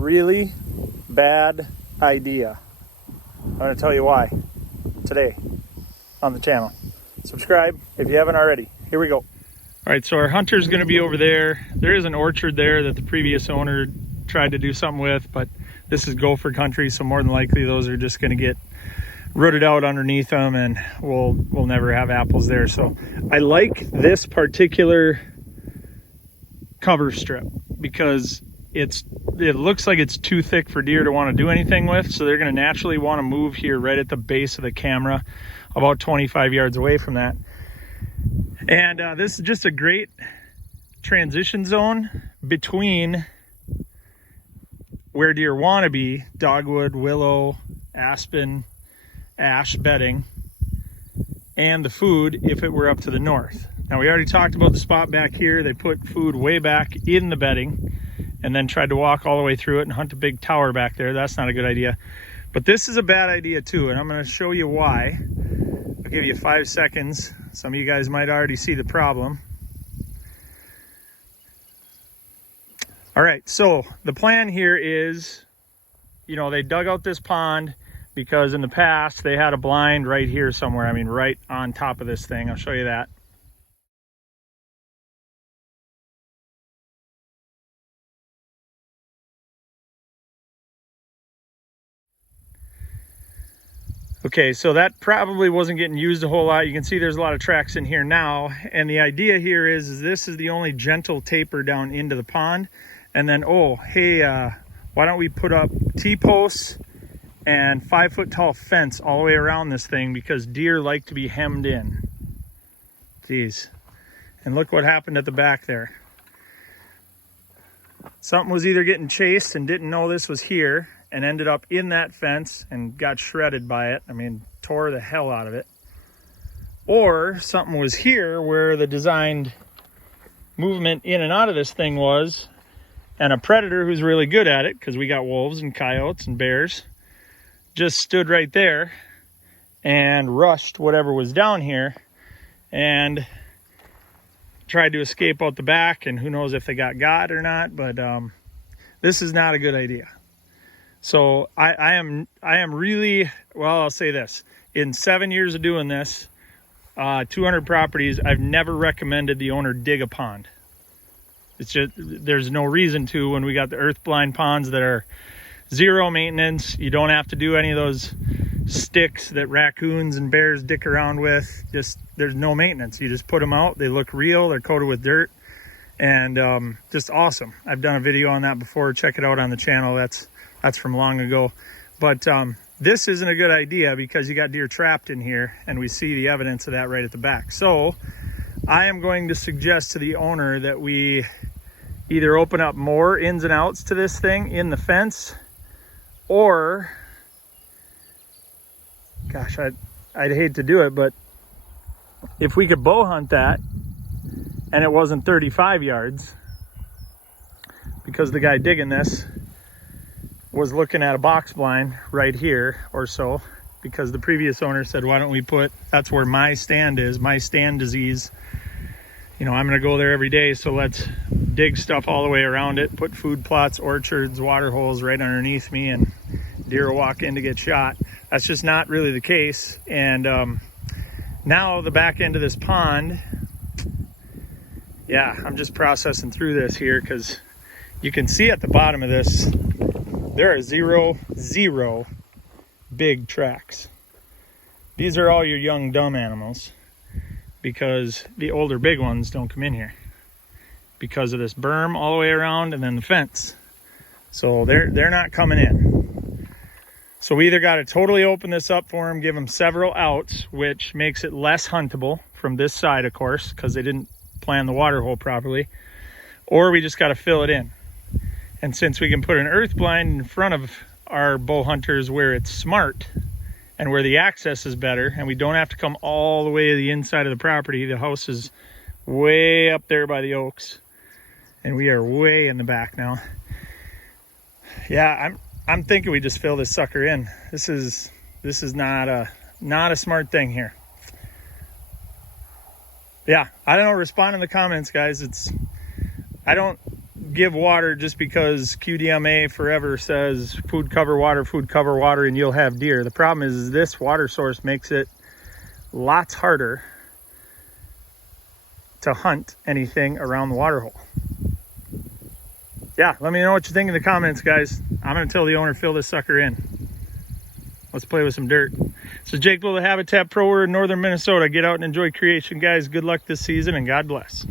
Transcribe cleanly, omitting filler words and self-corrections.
really bad idea. I'm going to tell you why today on the channel. Subscribe if you haven't already. Here we go. All right, so our hunter's going to be over there. There is an orchard there that the previous owner tried to do something with, but this is gopher country, so more than likely those are just going to get rooted out underneath them, and we'll never have apples there. So I like this particular cover strip because it looks like it's too thick for deer to want to do anything with, so they're going to naturally want to move here right at the base of the camera, about 25 yards away from that. And this is just a great transition zone between where deer want to be, dogwood, willow, aspen, ash bedding, and the food if it were up to the north. Now, we already talked about the spot back here. They put food way back in the bedding and then tried to walk all the way through it and hunt a big tower back there. That's not a good idea. But this is a bad idea too, and I'm going to show you why. I'll give you 5 seconds. Some of you guys might already see the problem. All right, so the plan here is, they dug out this pond because in the past they had a blind right here somewhere. I mean, right on top of this thing. I'll show you that. Okay, so that probably wasn't getting used a whole lot. You can see there's a lot of tracks in here now. And the idea here is this is the only gentle taper down into the pond. And then, why don't we put up T-posts and 5-foot tall fence all the way around this thing, because deer like to be hemmed in. Geez. And look what happened at the back there. Something was either getting chased and didn't know this was here and ended up in that fence and got shredded by it. I mean, tore the hell out of it. Or something was here where the designed movement in and out of this thing was, and a predator who's really good at it, because we got wolves and coyotes and bears, just stood right there and rushed whatever was down here and tried to escape out the back, and who knows if they got or not, but this is not a good idea. So I am really, well, I'll say this, in 7 years of doing this, 200 properties, I've never recommended the owner dig a pond. It's just, there's no reason to when we got the earth blind ponds that are zero maintenance. You don't have to do any of those sticks that raccoons and bears dick around with. Just, there's no maintenance. You just put them out. They look real. They're coated with dirt, and just awesome. I've done a video on that before. Check it out on the channel. That's from long ago. But this isn't a good idea because you got deer trapped in here, and we see the evidence of that right at the back. So I am going to suggest to the owner that we either open up more ins and outs to this thing in the fence, or, gosh, I'd hate to do it, but if we could bow hunt that and it wasn't 35 yards, because the guy digging this was looking at a box blind right here or so, because the previous owner said, why don't we put, that's where my stand is, my stand disease. I'm going to go there every day, so let's dig stuff all the way around it, put food plots, orchards, water holes right underneath me, and deer will walk in to get shot. That's just not really the case. And now the back end of this pond, yeah, I'm just processing through this here because you can see at the bottom of this, there are zero big tracks. These are all your young dumb animals, because the older big ones don't come in here because of this berm all the way around and then the fence. So they're not coming in. So we either got to totally open this up for them, give them several outs, which makes it less huntable from this side, of course, because they didn't plan the water hole properly, or we just got to fill it in. And since we can put an earth blind in front of our bow hunters where it's smart and where the access is better, and we don't have to come all the way to the inside of the property. The house is way up there by the oaks, and we are way in the back now. Yeah, I'm thinking we just fill this sucker in. This is not a smart thing here. Yeah, I don't know. Respond in the comments, guys. I don't give water just because QDMA forever says food cover water, and you'll have deer. The problem is this water source makes it lots harder to hunt anything around the water hole. Yeah, let me know what you think in the comments, guys. I'm going to tell the owner, fill this sucker in. Let's play with some dirt. So Jake Bull, the Habitat Pro, we're in northern Minnesota. Get out and enjoy creation, guys. Good luck this season, and God bless.